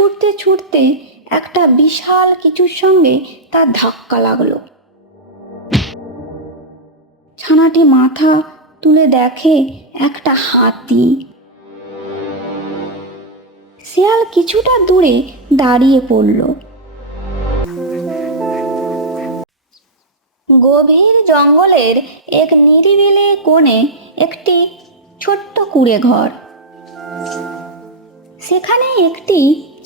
ছুটতে ছুটতে একটা বিশাল কিছুর সঙ্গে তার ধাক্কা লাগলো। ছানাটি মাথা তুলে দেখে একটা হাতি। শিয়াল কিছুটা দূরে দাঁড়িয়ে পড়ল। গভীর জঙ্গলের এক নিরিবিলি কোণে একটি ছোট্ট কুঁড়ে ঘর। সেখানে একটি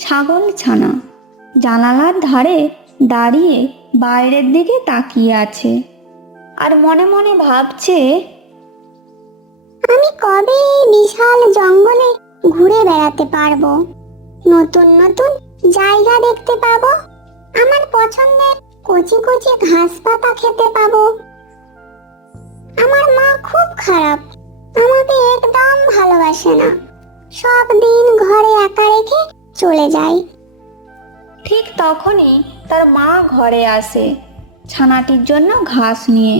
ছাগল ছানা জানালার ধারে দাঁড়িয়ে বাইরের দিকে তাকিয়ে আছে আর মনে মনে ভাবছে, আমি কবে এই বিশাল জঙ্গলে ঘুরে বেড়াতে পারবো, নতুন নতুন জায়গা দেখতে পাবো, আমার পছন্দের কচি কচি ঘাস পাতা খেতে পাবো। আমার মা খুব খারাপ, আমাকে একদম ভালোবাসে না, সব দিন ঘরে একা রেখে চলে যায়। ঠিক তখনই তার মা ঘরে আসে ছানাটির জন্য ঘাস নিয়ে।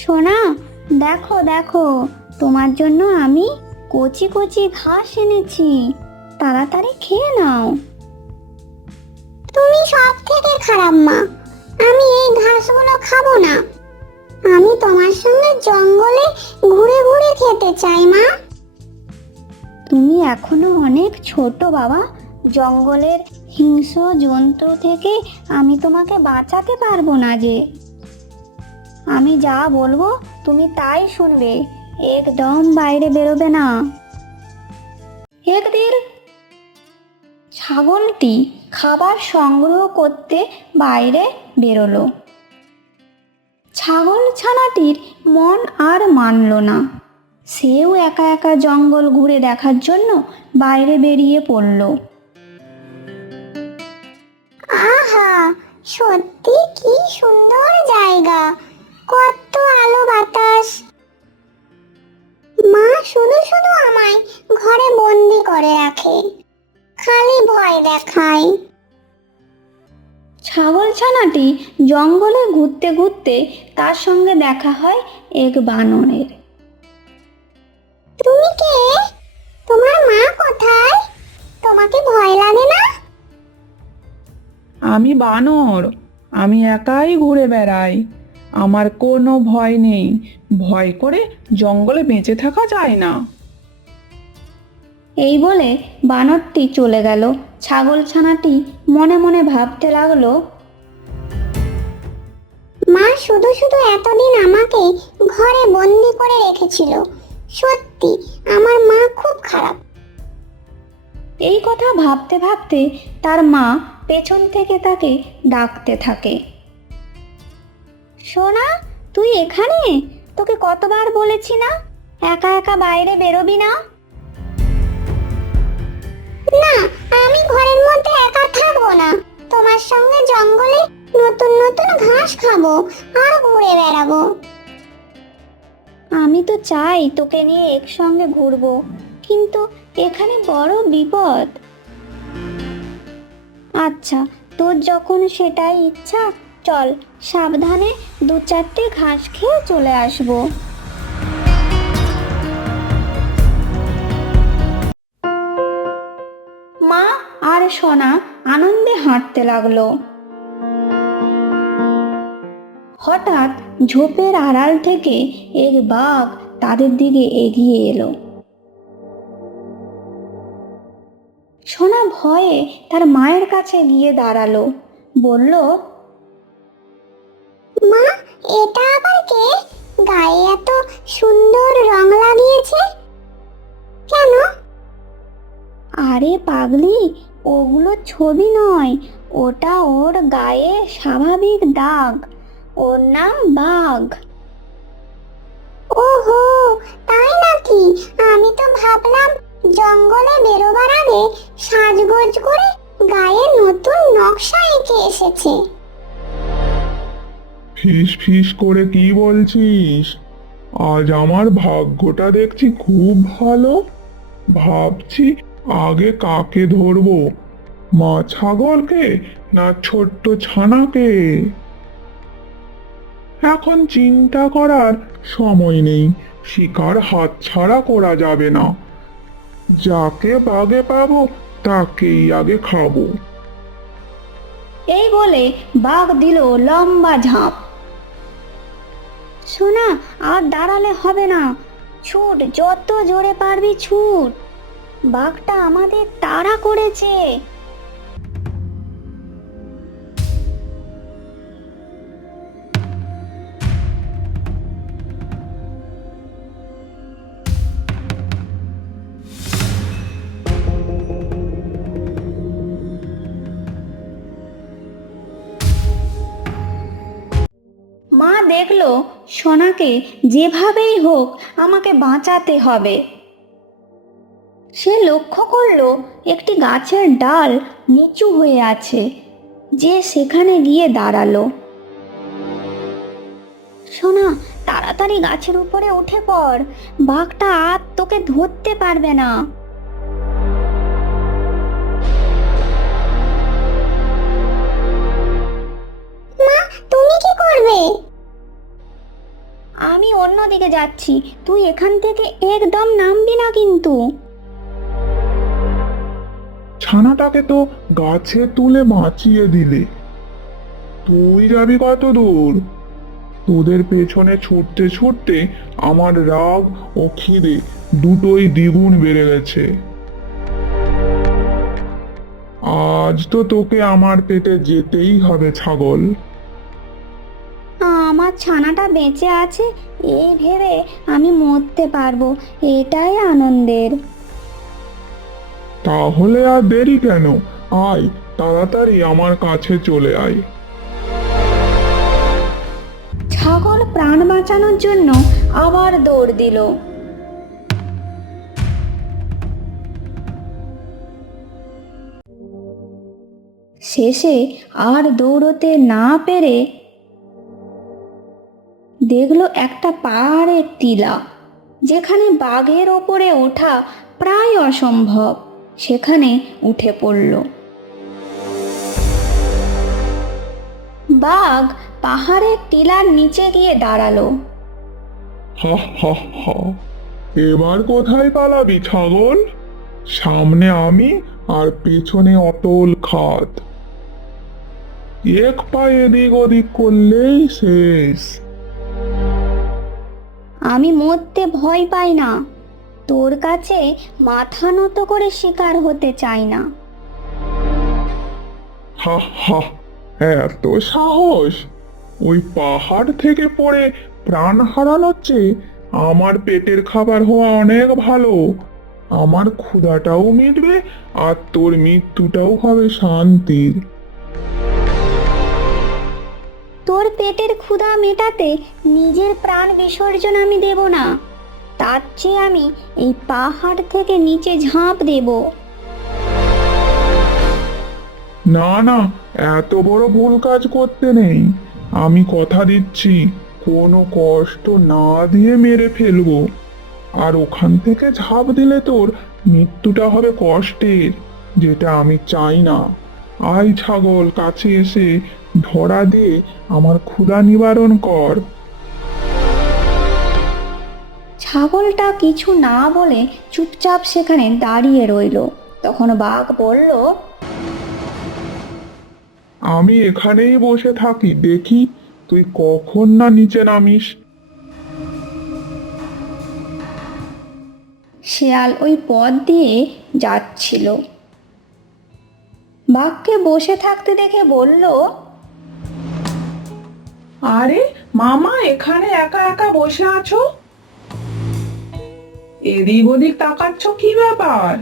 সোনা, দেখো দেখো, তোমার জন্য আমি কচি কচি ঘাস এনেছি, তাড়াতাড়ি খেয়ে নাও। তুমি সব থেকে খারাপ মা, আমি এই ঘাসগুলো খাবো না। আমি তোমার সঙ্গে জঙ্গলে ঘুরে ঘুরে খেতে চাই মা। তুমি এখনো অনেক ছোট বাবা, জঙ্গলের হিংস্র জন্তু থেকে আমি তোমাকে বাঁচাতে পারবো না যে। আমি যা বলবো তুমি তাই শুনবে, একদম বাইরে বেরোবে না। একদিন ছাগলটি খাবার সংগ্রহ করতে বাইরে বেরোলো। ছাগল ছানাটির মন আর মানল না, সেও একা একা জঙ্গল ঘুরে দেখার জন্য বাইরে বেরিয়ে পড়ল। আহা, সত্যি কি সুন্দর জায়গা, কত আলো বাতাস। মা শুধু শুধু আমায় ঘরে বন্দি করে রাখে, খালি ভয় দেখায়। ছাগল ছানাটি জঙ্গলে ঘুরতে ঘুরতে তার সঙ্গে দেখা হয় এক বানরের। তুমি কে? তোমার মা কোথায়? তোমাকে ভয় লাগে না? আমি বানর, আমি একাই ঘুরে বেড়াই, আমার কোনো ভয় নেই, ভয় করে জঙ্গলে বেঁচে থাকা যায় না। এই বলে বানরটি চলে গেল। ছাগল ছানাটি মনে মনে ভাবতে লাগলো, মা শুধু শুধু এতদিন আমাকে ঘরে বন্দি করে রেখেছিল, সত্যি আমার মা খুব খারাপ। এই কথা ভাবতে ভাবতে তার মা পেছন থেকে তাকে ডাকতে থাকে, সোনা, তুই এখানে? তোকে কতবার বলেছি না একা একা বাইরে বেরোবি না। না, আমি ঘরের মধ্যে একা থাকবো না, তোমার সঙ্গে জঙ্গলে নতুন নতুন ঘাস খাবো আর ঘুরে বেড়াবো। আমি তো চাই তোকে নিয়ে একসঙ্গে ঘুরবো, কিন্তু এখানে বড় বিপদ। আচ্ছা, তোর যখন সেটাই ইচ্ছা, চল সাবধানে দু চারটে ঘাস খেয়ে চলে আসবো। মা আর সোনা আনন্দে হাঁটতে লাগলো। হঠাৎ ঝোপের আড়াল থেকে এক বাঘ তাদের দিকে এগিয়ে এলো। সোনা ভয়ে তার মায়ের কাছে গিয়ে দাঁড়ালো, বলল, মা, এটা আবার কে? গায়ে এত সুন্দর রং লাগিয়েছে কেন? আরে পাগলি, ওগুলো ছবি নয়, ওটা ওর গায়ে স্বাভাবিক দাগ, ওর নাম বাঘ। ওহো, তাই নাকি? আমি তো ভাবলাম জঙ্গলে বেরোবার আগে সাজগোজ করে গায়ে নতুন নকশা এঁকে এসেছে। ফিস ফিস করে কি বলছিস? আজ আমার ভাগ্যটা দেখছি খুব ভালো। ভাবছি আগে কাকে ধরবো, মা ছাগলকে না ছোট্ট ছানাকে। এখন চিন্তা করার সময় নেই, শিকার হাতছাড়া করা যাবে না। যাকে বাগে পাবো তাকেই আগে খাবো। এই বলে বাঘ দিল লম্বা ঝাঁপ। সোনা, আর দাঁড়ালে হবে না, ছুট, যত জোরে পারবি ছুট, বাঘটা আমাদের তাড়া করেছে। মা দেখলো সোনাকে যেভাবেই হোক আমাকে বাঁচাতে হবে। সে লক্ষ্য করলো একটি গাছের ডাল নিচু হয়ে আছে, যে সেখানে গিয়ে দাঁড়ালো। সোনা, তাড়াতাড়ি গাছের উপরে উঠে পড়, বাঘটা আর তোকে ধরতে পারবে না। মা, তুমি কি করবে? আমি অন্যদিকে যাচ্ছি, তুই এখান থেকে একদম নামবি না কিন্তু। ছানাটাকে তো গাছে তুলে বাঁচিয়ে দিলে, তুই যাবি কত দূর? তোদের পেছনে ছুটতে ছুটতে আমার রাগ ও খিদে দুটোই দ্বিগুণ বেড়ে গেছে। আজ তো তোকে আমার পেটে যেতেই হবে ছাগল। আমার ছানাটা বেঁচে আছে এই ভেবে আমি মরতে পারবো, এটাই আনন্দের। তাহলে আর দেরি কেন? আয়, তাড়াতাড়ি আমার কাছে চলে আয়। ছাগল প্রাণ বাঁচানোর জন্য আবার দৌড় দিল। শেষে আর দৌড়তে না পেরে দেখলো একটা পাহাড়ের টিলা, যেখানে বাঘের ওপরে ওঠা প্রায় অসম্ভব। সেখানে উঠে পড়ল। বাঘ পাহাড়ের টিলার নিচে গিয়ে দাঁড়ালো। হা হা হা, এবার কোথায় পালাবি ছাগল? সামনে আমি আর পেছনে অতল খাদ, এক পা এদিক ওদিক করলেই শেষ। আমি মরতে ভয় পাই না, তোর কাছে মাথা নত করে শিকার হতে চাই না। হা হা, এত সাহস! ওই পাহাড় থেকে পড়ে প্রাণ হারানোর চেয়ে আমার পেটের খাবার হওয়া অনেক ভালো। আমার ক্ষুধাটাও মিটবে আর তোর মৃত্যুটাও হবে শান্তির। তোর পেটের ক্ষুধা মেটাতে নিজের প্রাণ বিসর্জন আমি দেব না, তার চেয়ে আমি এই পাহাড় থেকে নিচে ঝাঁপ দেব। না না, এত বড় ভুল কাজ করতে নেই। আমি কথা দিচ্ছি, কোনো কষ্ট না দিয়ে মেরে ফেলবো। আর ওখান থেকে ঝাঁপ দিলে তোর মৃত্যুটা হবে কষ্টের, যেটা আমি চাই না। আয় ছাগল, কাছে এসে ধরা দিয়ে আমার ক্ষুধা নিবারণ কর। ছাগলটা কিছু না বলে চুপচাপ সেখানে দাঁড়িয়ে রইল। তখন বাঘ বলল, আমি এখানেই বসে থাকি, দেখি তুই কখন না নিচে নামিস। শেয়াল ওই পথ দিয়ে যাচ্ছিল। বাঘকে বসে থাকতে দেখে বলল, আরে মামা, এখানে একা একা বসে আছো? এদিক ওদিক তাকাচ্ছ, কি ব্যাপার?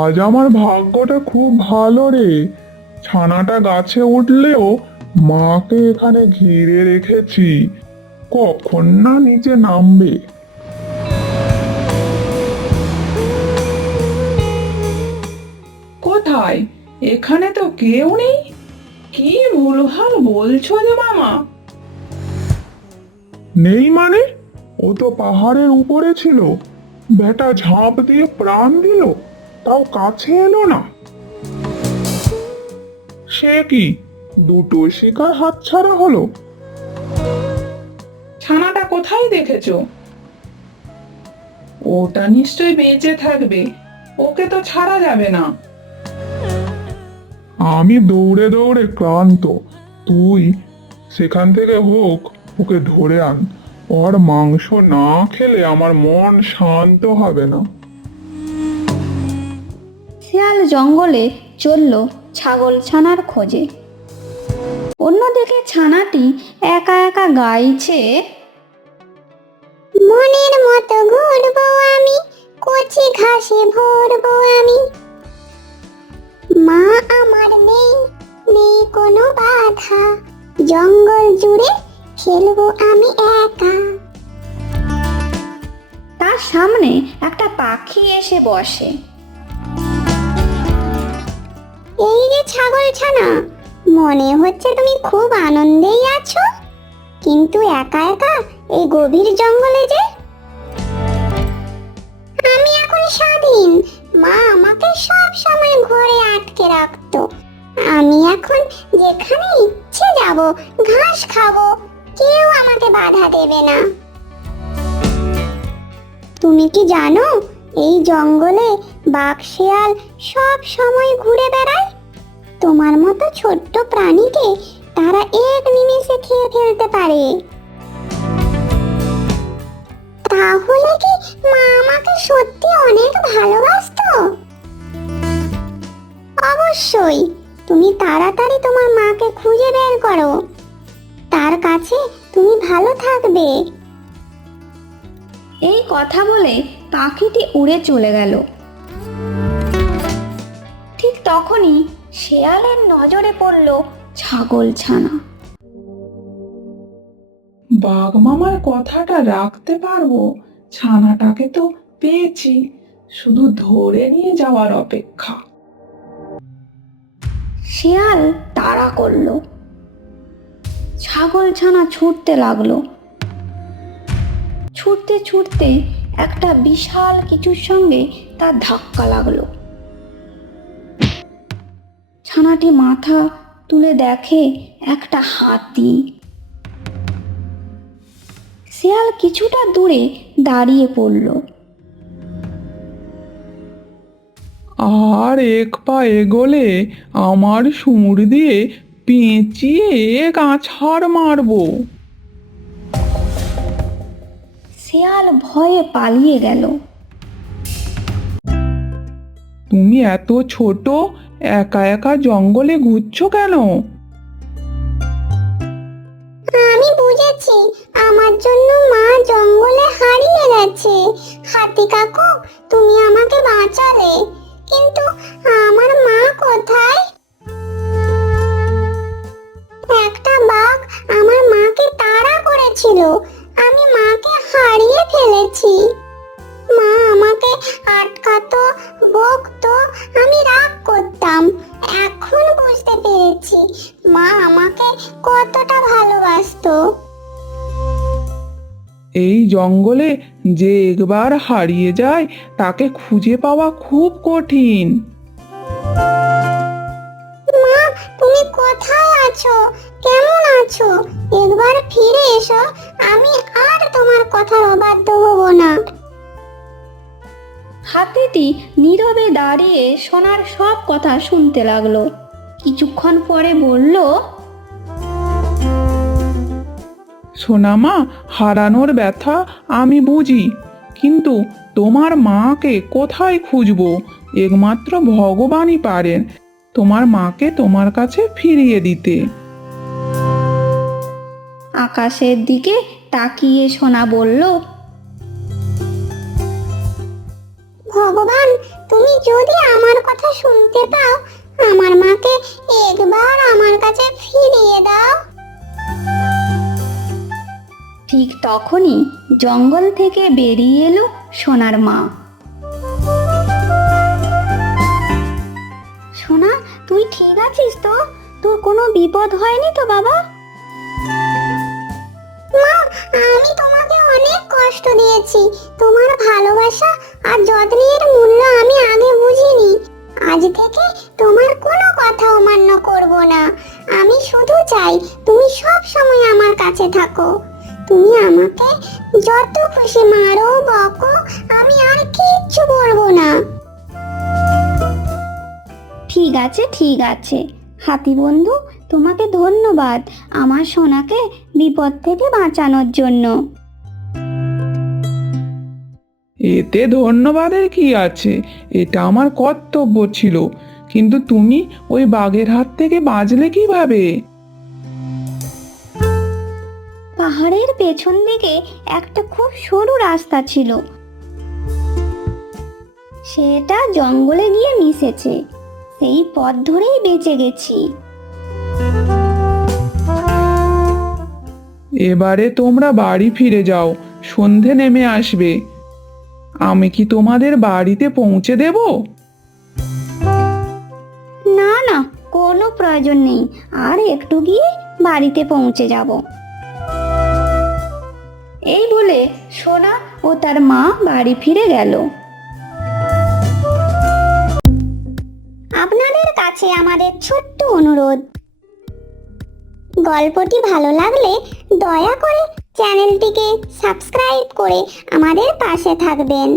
আজ আমার ভাগ্যটা খুব ভালো রে। ছানাটা গাছে উঠলেও মাকে এখানে ঘিরে রেখেছি, কখন না নিচে নামবে। কোথায়? এখানে তো কেউ নেই। কি ভুলভাল বলছো যে মামা? নেই মানে? ও তো পাহাড়ের উপরে ছিল, বেটা ঝাঁপ দিয়ে প্রাণ দিল, তাও কাছে এলো না। সে কি, দুটো শিকার হাতছাড়া হলো। ছানাটা কোথায় দেখেছো? ওটা নিশ্চয়ই বেঁচে থাকবে, ওকে তো ছাড়া যাবে না। আমি দৌড়ে দৌড়ে ক্লান্ত, তুই সেখান থেকে হোক ওকে ধরে আন। ওর মাংস না খেলে আমার মন শান্ত হবে না। শিয়াল জঙ্গলে চলল ছাগল ছানার খোঁজে। অন্যদিকে ছানাটি একা একা গাইছে, মনের মতো ঘুরবো আমি, কচি ঘাসে ভরবো আমি। মা আমার নেই, নেই কোনো বাধা, জঙ্গল জুড়ে খেলবো আমি একা। তার সামনে একটা পাখি এসে বসে। এই যে ছাগল ছানা, মনে হচ্ছে তুমি খুব আনন্দেই আছো, কিন্তু একা একা এই গভীর জঙ্গলে যে। আমি এখন স্বাধীন, মা আমাকে সব সময় ঘরে আটকে রাখতো। আমি এখন যেখানে ইচ্ছে যাব, ঘাস খাবো, কেউ আমাকে বাধা দেবে না। তুমি কি জানো এই জঙ্গলে বাঘ শিয়াল সব সময় ঘুরে বেড়ায়? তোমার মতো ছোট্ট প্রাণীকে তারা এক নিমেষে খেয়ে ফেলতে পারে। তাহলে কি মা আমাকে সত্যি অনেক ভালোবাসতো? অবশ্যই। তুমি তাড়াতাড়ি তোমার মাকে খুঁজে বের করো, তার কাছে তুমি ভালো থাকবে। এই কথা বলে পাখিটি উড়ে চলে গেল। ঠিক তখনই শেয়ালের নজরে পড়ল ছাগল ছানা। বাঘ মামার কথাটা রাখতে পারবো, ছানাটাকে তো পেয়েছি, শুধু ধরে নিয়ে যাওয়ার অপেক্ষা। শিয়াল তাড়া করলো। ছাগল ছানা ছুটতে লাগলো। ছুটতে ছুটতে একটা বিশাল কিছুর সঙ্গে তার ধাক্কা লাগলো। ছানাটি মাথা তুলে দেখে একটা হাতি। শিয়াল কিছুটা দূরে দাঁড়িয়ে পড়ল। আর এক পা এগোলে আমার সুঁড় দিয়ে পেঁচিয়ে আছাড় মারবো। শিয়াল ভয়ে পালিয়ে গেল। তুমি এত ছোট, একা একা জঙ্গলে ঘুরছো কেন? আমি বুঝেছি, আমার জন্য মা জঙ্গলে হারিয়ে গেছে। হাতি কাকু, তুমি আমাকে বাঁচালে, কিন্তু আমার মা কোথায়? একটা বাঘ আমার মাকে তাড়া করেছিল, আমি মাকে হারিয়ে ফেলেছি। মা আমাকে আটকাতো, বকতো, আমি রাগ করতাম। এখন বুঝতে পেরেছি মা আমাকে কতটা ভালোবাসতো। এই জঙ্গলে যে একবার হারিয়ে যায় তাকে খুঁজে পাওয়া খুব কঠিন। মা, তুমি কোথায় আছো? কেমন আছো? একবার ফিরে এসো, আমি আর তোমার কথার অবাধ্য হব না। হাতিটি নীরবে দাঁড়িয়ে সোনার সব কথা শুনতে লাগলো। কিছুক্ষণ পরে বলল, সোনামা, হারানোর ব্যথা আমি বুঝি, কিন্তু তোমার মাকে কোথায় খুঁজবো? একমাত্র ভগবানই পারেন তোমার মাকে তোমার কাছে ফিরিয়ে দিতে। আকাশের দিকে তাকিয়ে সোনা বলল, ভগবান, তুমি যদি আমার কথা শুনতে পাও, আমার মাকে একবার আমার কাছে ফিরিয়ে দাও। ঠিক তখনই জঙ্গল থেকে বেরিয়ে এলো সোনার মা। সোনা, তুই ঠিক আছিস তো? তোর কোনো বিপদ হয়নি তো বাবা? মা, আমি তোমাকে অনেক কষ্ট দিয়েছি। তোমার ভালোবাসা আর যত্নের মূল্য আমি আগে বুঝিনি। আজ থেকে তোমার কোনো কথা অমান্য করব না। আমি শুধু চাই তুমি সব সময় আমার কাছে থাকো। তুমি আমাকে যত খুশি মারো, বকো, আমি আমি আর কিচ্ছু বলবো না। ঠিক আছে ঠিক আছে, হাতি বন্ধু, তোমাকে ধন্যবাদ আমার সোনাকে বিপদ থেকে বাঁচানোর জন্য। এতে ধন্যবাদের কি আছে, এটা আমার কর্তব্য ছিল। কিন্তু তুমি ওই বাঘের হাত থেকে বাঁচলে কিভাবে? পাহাড়ের পেছন দিকে একটা খুব সরু রাস্তা ছিল, সেটা জঙ্গলে গিয়ে মিশেছে, সেই পথ ধরেই বেঁচে গেছি। এবারে তোমরা বাড়ি ফিরে যাও, সন্ধে নেমে আসবে। আমি কি তোমাদের বাড়িতে পৌঁছে দেব? না না, কোনো প্রয়োজন নেই, আর একটু গিয়ে বাড়িতে পৌঁছে যাব। এই বলে সোনা ও তার মা বাড়ি ফিরে গেল। আপনাদের কাছে আমাদের ছোট্ট অনুরোধ, গল্পটি ভালো লাগলে দয়া করে চ্যানেলটিকে সাবস্ক্রাইব করে আমাদের পাশে থাকবেন।